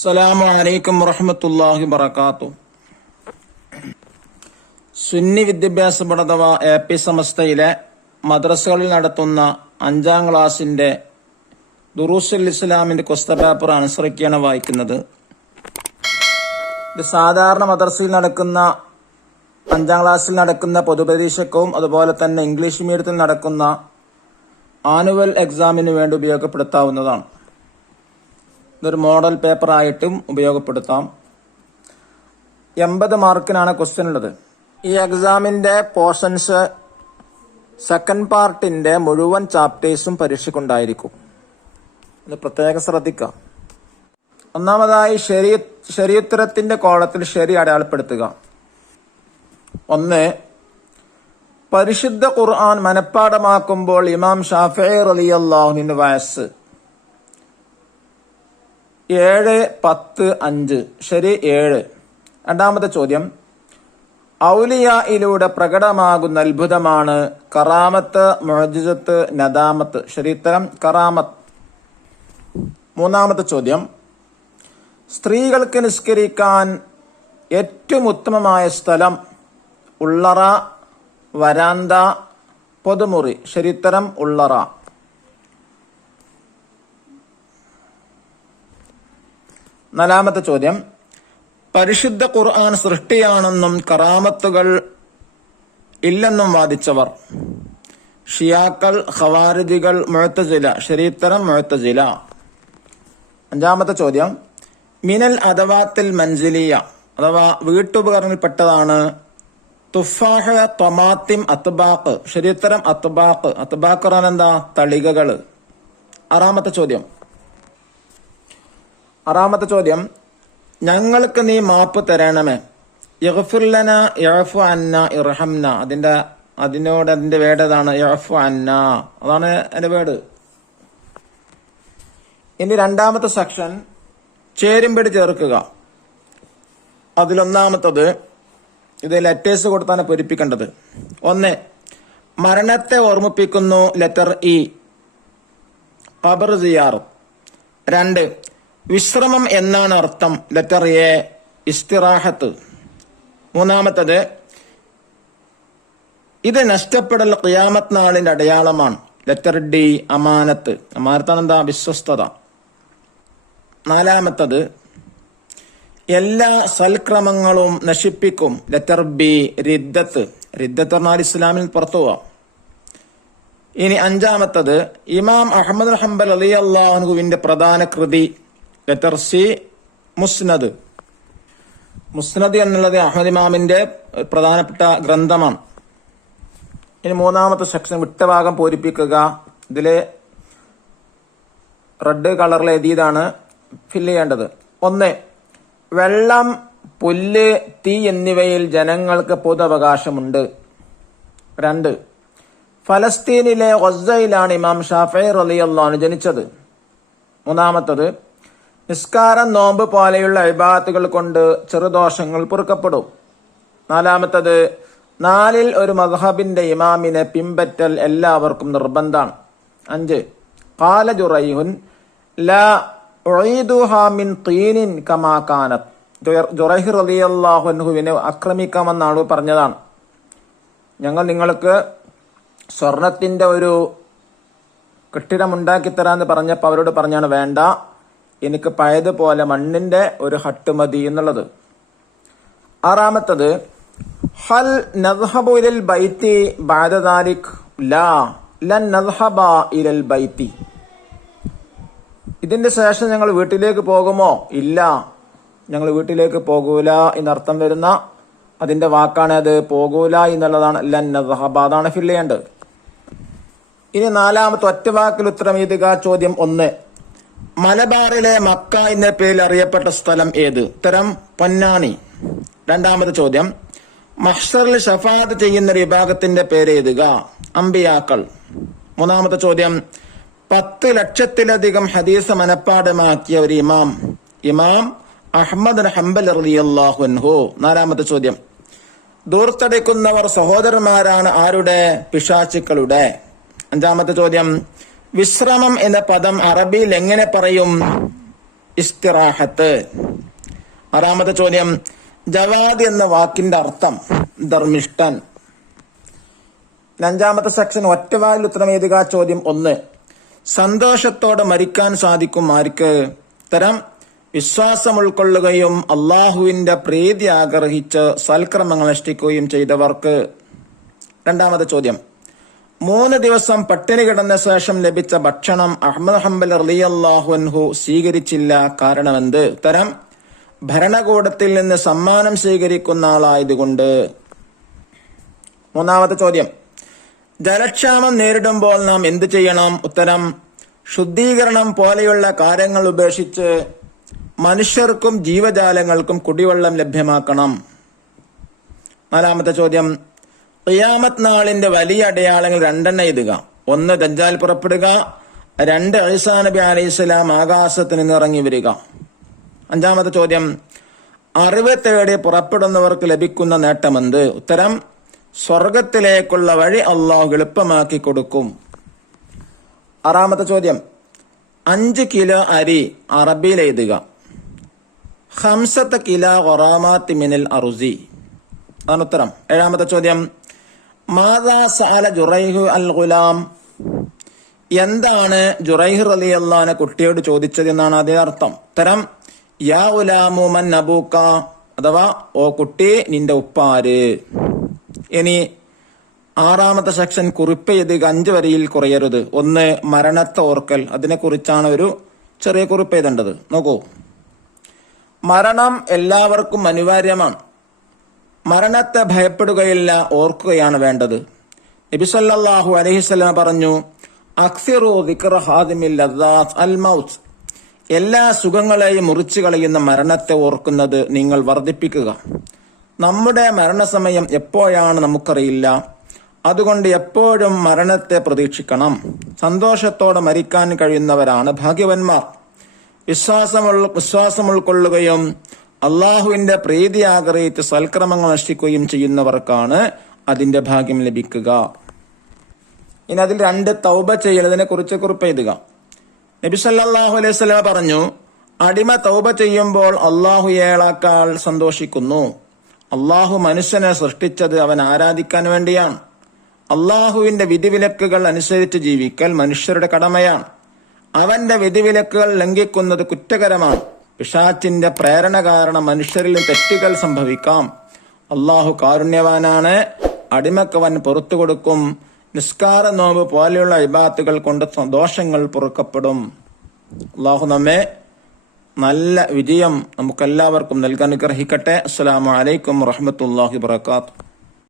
അസ്സലാമു അലൈക്കും വറഹ്മത്തുള്ളാഹി വബറകാതുഹു. സുന്നി വിദ്യാഭ്യാസ ബോർഡ് അഥവാ AP സമസ്തയിലെ മദ്രസകളിൽ നടത്തുന്ന 5ാം ക്ലാസിന്റെ ദുറൂസുൽ ഇസ്ലാമിന്റെ ക്വസ്റ്റ്യൻ പേപ്പർ അനുസരിക്കുകയാണ് വായിക്കുന്നത്. ഇത് സാധാരണ മദ്രസയിൽ നടക്കുന്ന 5ാം ക്ലാസ്സിൽ നടക്കുന്ന പൊതുപരീക്ഷയ്ക്കും അതുപോലെ തന്നെ ഇംഗ്ലീഷ് മീഡിയത്തിൽ നടക്കുന്ന ആനുവൽ എക്സാമിന് വേണ്ടി ഉപയോഗപ്പെടുത്താവുന്നതാണ്. ഇതൊരു മോഡൽ പേപ്പർ ആയിട്ടും ഉപയോഗപ്പെടുത്താം. 80 മാർക്കിനാണ് ക്വസ്റ്റ്യൻ ഉള്ളത്. ഈ എക്സാമിന്റെ പോർഷൻസ് സെക്കൻഡ് പാർട്ടിന്റെ മുഴുവൻ ചാപ്റ്റേഴ്സും പരീക്ഷയ്ക്കുണ്ടായിരിക്കും. ഇത് പ്രത്യേകം ശ്രദ്ധിക്കാം. ഒന്നാമതായി ശരിയുത്തരത്തിന്റെ കോളത്തിൽ ശരി അടയാളപ്പെടുത്തുക. 1. പരിശുദ്ധ ഖുർആൻ മനഃപ്പാഠമാക്കുമ്പോൾ ഇമാം ഷാഫിഈ റളിയല്ലാഹുവിന്റെ വയസ്സ് 7, 10, 5. ശരി 7. രണ്ടാമത്തെ ചോദ്യം, ഔലിയായിലൂടെ പ്രകടമാകുന്ന അത്ഭുതമാണ് കറാമത്ത്, മുഅ്ജിസത്ത്, നദാമത്ത്. ശരിയുത്തരം കറാമത്ത്. മൂന്നാമത്തെ ചോദ്യം, സ്ത്രീകൾക്ക് നിസ്കരിക്കാൻ ഏറ്റവും ഉത്തമമായ സ്ഥലം ഉള്ളറ, വരാന്ത, പൊതുമുറി. ശരിയുത്തരം ഉള്ളറ. നാലാമത്തെ ചോദ്യം, പരിശുദ്ധ ഖുർആൻ സൃഷ്ടിയാണെന്നും കറാമത്തുകൾ ഇല്ലെന്നും വാദിച്ചവർ ഷിയാക്കൾ, ഖവാരിജികൾ, മുഅ്തസില. ശരിയുത്തരം മുഅ്തസില. അഞ്ചാമത്തെ ചോദ്യം, മിനൽ അദവാത്തിൽ മൻസിലിയ അഥവാ വീട്ടുപകരണത്തിൽപ്പെട്ടതാണ് തുഫാഹ്, ത്വമാത്തിം, അത്ബാഖ്. ശരിയുത്തരം അത്ബാഖ്. അത്ബാഖ് പറഞ്ഞാൽ എന്താ? തളികകള്. ആറാമത്തെ ചോദ്യം, ഞങ്ങൾക്ക് നീ മാപ്പ് തരണമേ. യഗ്ഫിർ ലനാ, യഅഫു അന്നാ, ഇർഹംന. അതിന്റെ വേർഡ് ഏതാണ്? യഅഫു അന്നാ. അതാണ് അതിന്റെ വേർഡ്. ഇനി രണ്ടാമത്തെ സെക്ഷൻ ചേരുംപടി ചേർക്കുക. അതിലൊന്നാമത്തത്, ഇത് ലെറ്റേഴ്സ് കൊടുത്താണ് പൂരിപ്പിക്കേണ്ടത്. 1. മരണത്തെ ഓർമ്മിപ്പിക്കുന്നു. ലെറ്റർ ഇ, ഖബർ സിയാറത്ത്. 2. വിശ്രമം എന്നാണ് അർത്ഥം. ലെറ്റർ എ, ഇസ്തിറാഹത്ത്. മൂന്നാമത്തത്, ഇത് നഷ്ടപ്പെടൽ ഖിയാമത്ത് നാളിന്റെ അടയാളമാണ്. ലെറ്റർ ഡി, അമാനത്ത്. അമാനത്താണ് എന്താ? വിശ്വസ്തത. നാലാമത്തത്, എല്ലാ സൽക്രമങ്ങളും നശിപ്പിക്കും. Letter B, റിദ്ദത്ത്. റിദ്ദത്ത് പറഞ്ഞാൽ ഇസ്ലാമിൽ പുറത്തു പോവാം. ഇനി അഞ്ചാമത്തത്, ഇമാം അഹ്മദ് ഹംബൽ റളിയല്ലാഹു അൻഹുവിന്റെ പ്രധാന കൃതി. Letter C, മുസ്നദ്. മുസ്നദ് എന്നുള്ളത് അഹ്മദ് ഇമാമിന്റെ പ്രധാനപ്പെട്ട ഗ്രന്ഥമാണ്. ഇനി മൂന്നാമത്തെ സെക്ഷൻ വിട്ട ഭാഗം പൂരിപ്പിക്കുക. ഇതില് റെഡ് കളറിൽ എഴുതിയതാണ് ഫില്ല് ചെയ്യേണ്ടത്. 1. വെള്ളം, പുല്ല്, തീ എന്നിവയിൽ ജനങ്ങൾക്ക് പൊതുവകാശമുണ്ട്. 2. ഫലസ്തീനിലെ ഗസയിലാണ് ഇമാം ഷാഫിഈ റളിയല്ലാഹു അൻഹു ജനിച്ചത്. മൂന്നാമത്തത്, നിസ്കാരം, നോമ്പ് പോലെയുള്ള ഇബാദത്തുകൾ കൊണ്ട് ചെറുദോഷങ്ങൾ പൊറുക്കപ്പെടും. നാലാമത്തത്, 4-ൽ ഒരു മദ്ഹബിന്റെ ഇമാമിനെ പിൻപറ്റൽ എല്ലാവർക്കും നിർബന്ധമാണ്. 5. ഖാല ജുറൈഹുൻ ലാ ഉഈദുഹാ മിൻ തീനിൻ കമാ കാനത്. ജുറൈഹ് റളിയല്ലാഹു അൻഹുവിനെ ആക്രമിക്കാമെന്ന ആൾ പറഞ്ഞതാണ്. ഞങ്ങൾ നിങ്ങൾക്ക് സ്വർണത്തിന്റെ ഒരു കെട്ടിടമുണ്ടാക്കി തരാന്ന് പറഞ്ഞപ്പോൾ അവരോട് പറഞ്ഞാണ്, വേണ്ട, എനിക്ക് പഴയതുപോലെ മണ്ണിന്റെ ഒരു ഹട്ട് മതി എന്നുള്ളത്. ആറാമത്തത്, ഹൽ നദ്ഹബു ഇലൽ ബൈത്തി ബഅദ ദാലിക് ലാ ലൻ നദ്ഹബ ഇലൽ ബൈത്തി. ഇതിന്റെ ശേഷം ഞങ്ങൾ വീട്ടിലേക്ക് പോകുമോ? ഇല്ല, ഞങ്ങൾ വീട്ടിലേക്ക് പോകൂല എന്നർത്ഥം വരുന്ന അതിന്റെ വാക്കാണ് അത്. പോകൂല എന്നുള്ളതാണ് ലൻ നദ്ഹബ. അതാണ് ഫില്ല് ചെയ്യേണ്ടത്. ഇനി നാലാമത്തെ ഒറ്റ വാക്കിൽ ഉത്തരം എഴുതുക. ചോദ്യം 1. മലബാറിലെ മക്ക എന്ന പേരിൽ അറിയപ്പെട്ട സ്ഥലം ഏത്? ഉത്തരം പൊന്നാനി. രണ്ടാമത്തെ ചോദ്യം, മഹ്ശറിൽ ശഫാഅത്ത് ചെയ്യുന്ന ഒരു വിഭാഗത്തിന്റെ പേര് എഴുതുക. അംബിയാക്കൾ. മൂന്നാമത്തെ ചോദ്യം, 10 ലക്ഷത്തിലധികം ഹദീസ് മനഃപ്പാഠമാക്കിയ ഒരു ഇമാം അഹ്മദ് ഹംബൽ റളിയല്ലാഹു അൻഹു. നാലാമത്തെ ചോദ്യം, ദൂർത്തടിക്കുന്നവർ സഹോദരന്മാരാണ് ആരുടെ? പിശാചുക്കളുടെ. അഞ്ചാമത്തെ ചോദ്യം, വിശ്രമം എന്ന പദം അറബിയിൽ എങ്ങനെ പറയും? ഇസ്തിറാഹത്ത്. ആറാമത്തെ ചോദ്യം, ജവാദ് എന്ന വാക്കിന്റെ അർത്ഥം ധർമ്മിഷ്ഠൻ. അഞ്ചാമത്തെ സെക്ഷൻ ഒറ്റവായിൽ ഉത്തരം എഴുതുക. ചോദ്യം 1, സന്തോഷത്തോടെ മരിക്കാൻ സാധിക്കും ആർക്ക്? ഉത്തരം, വിശ്വാസം ഉൾക്കൊള്ളുകയും അള്ളാഹുവിന്റെ പ്രീതി ആഗ്രഹിച്ച് സൽക്രമങ്ങൾ അനുഷ്ഠിക്കുകയും ചെയ്തവർക്ക്. രണ്ടാമത്തെ ചോദ്യം, 3 ദിവസം പട്ടിണി കിടന്ന ശേഷം ലഭിച്ച ഭക്ഷണം അഹ്മദ് ഹംബൽ റളിയല്ലാഹു അൻഹു സ്വീകരിച്ചില്ല, കാരണമെന്ത്? ഉത്തരം, ഭരണകൂടത്തിൽ നിന്ന് സമ്മാനം സ്വീകരിക്കുന്ന ആളായതുകൊണ്ട്. മൂന്നാമത്തെ ചോദ്യം, ജലക്ഷാമം നേരിടുമ്പോൾ നാം എന്ത് ചെയ്യണം? ഉത്തരം, ശുദ്ധീകരണം പോലെയുള്ള കാര്യങ്ങൾ ഉപേക്ഷിച്ച് മനുഷ്യർക്കും ജീവജാലങ്ങൾക്കും കുടിവെള്ളം ലഭ്യമാക്കണം. നാലാമത്തെ ചോദ്യം, ഖിയാമത്ത് നാളിന്റെ വലിയ അടയാളങ്ങൾ 2 എഴുതുക. 1, ദജ്ജാൽ പുറപ്പെടുക. 2, ഈസാ നബി അലൈഹിസ്സലാം ആകാശത്ത് നിന്ന് ഇറങ്ങി വരിക. അഞ്ചാമത്തെ ചോദ്യം, അറിവ് തേടി പുറപ്പെടുന്നവർക്ക് ലഭിക്കുന്ന നേട്ടമെന്ത്? ഉത്തരം, സ്വർഗത്തിലേക്കുള്ള വഴി അള്ളാഹു എളുപ്പമാക്കി കൊടുക്കും. ആറാമത്തെ ചോദ്യം, 5 കിലോ അരി അറബിയിൽ എഴുതുക. 5 കിലോ ഖറാമാത്തി മിനൽ അറുസി, അതാണ് ഉത്തരം. ഏഴാമത്തെ ചോദ്യം, മാദാ സഅല ജുറൈഹ് അൽ ഗുലാം, എന്താണ് ജുറൈഹ് റളിയല്ലാഹു അൻഹു കുട്ടിയോട് ചോദിച്ചത് എന്നാണ് അതിന്റെ അർത്ഥം? ഉത്തരം, യാ ഗുലാമു മൻ അബൂക, അഥവാ ഓ കുട്ടി നിന്റെ ഉപ്പാര്. ഇനി ആറാമത്തെ സെക്ഷൻ കുറിപ്പ് എഴുതുക. 5 വരിയിൽ കുറയരുത്. 1, മരണത്തെ ഓർക്കൽ, അതിനെ കുറിച്ചാണ് ഒരു ചെറിയ കുറിപ്പ് എഴുതേണ്ടത്. നോക്കൂ, മരണം എല്ലാവർക്കും അനിവാര്യമാണ്. മരണത്തെ ഭയപ്പെടുകയില്ല, ഓർക്കുകയാണ് വേണ്ടത്. നബി സല്ലല്ലാഹു അലൈഹി വസല്ലം പറഞ്ഞു, അക്സിറു ദിക്റ ഹാദിമിൽ ലദ്ദാത്ത് അൽ മൗത്ത്, എല്ലാ സുഖങ്ങളെയും മുറിച്ചു കളയുന്ന മരണത്തെ ഓർക്കുന്നത് നിങ്ങൾ വർദ്ധിപ്പിക്കുക. നമ്മുടെ മരണസമയം എപ്പോഴാണ് നമുക്കറിയില്ല. അതുകൊണ്ട് എപ്പോഴും മരണത്തെ പ്രതീക്ഷിക്കണം. സന്തോഷത്തോടെ മരിക്കാൻ കഴിയുന്നവരാണ് ഭാഗ്യവാന്മാർ. വിശ്വാസം ഉൾക്കൊള്ളുകയും അള്ളാഹുവിന്റെ പ്രീതി ആഗ്രഹിച്ച് സൽക്രമങ്ങൾ അനുഷ്ഠിക്കുകയും ചെയ്യുന്നവർക്കാണ് അതിന്റെ ഭാഗ്യം ലഭിക്കുക. ഇനി അതിൽ 2 തൗബ ചെയ്യലതിനെ കുറിച്ച് കുറിപ്പ് എഴുതുക. നബി സല്ലല്ലാഹു അലൈഹി വസല്ലം പറഞ്ഞു, അടിമ തൗബ ചെയ്യുമ്പോൾ അള്ളാഹു അയാളേക്കാൾ സന്തോഷിക്കുന്നു. അള്ളാഹു മനുഷ്യനെ സൃഷ്ടിച്ചത് അവൻ ആരാധിക്കാൻ വേണ്ടിയാണ്. അള്ളാഹുവിന്റെ വിധിവിലക്കുകൾ അനുസരിച്ച് ജീവിക്കൽ മനുഷ്യരുടെ കടമയാണ്. അവന്റെ വിധിവിലക്കുകൾ ലംഘിക്കുന്നത് കുറ്റകരമാണ്. പിശാചിന്റെ പ്രേരണ കാരണം മനുഷ്യരിൽ തെറ്റുകൾ സംഭവിക്കാം. അള്ളാഹു കാരുണ്യവാനാണ്. അടിമക്കവൻ പുറത്തു കൊടുക്കും. നിസ്കാര നോമ്പ് പോലെയുള്ള ഇബാദത്തുകൾ കൊണ്ട് ദോഷങ്ങൾ പൊറുക്കപ്പെടും. അള്ളാഹു നമ്മെ നല്ല വിജയം നമുക്കെല്ലാവർക്കും നൽകാൻ അനുഗ്രഹിക്കട്ടെ. അസ്സലാമു അലൈക്കും വറഹ്മത്തുള്ളാഹി വബറകാതുഹു.